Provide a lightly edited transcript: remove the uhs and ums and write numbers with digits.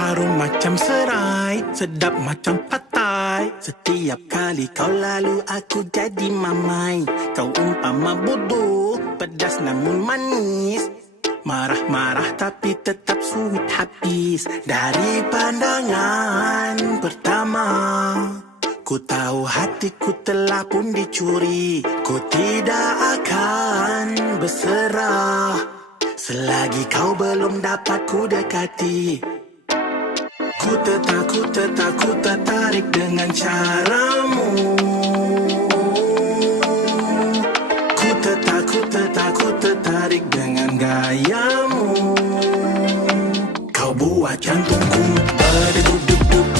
Harum macam serai, sedap macam patai. Setiap kali kau lalu aku jadi mamai. Kau umpama bodoh, pedas namun manis. Marah-marah tapi tetap sweet habis. Dari pandangan pertama, ku tahu hatiku telah pun dicuri. Ku tidak akan berserah selagi kau belum dapat ku dekati. Ku tertarik dengan caramu. Ku tertarik dengan gayamu. Kau buat jantungku berdegup-duk-duk.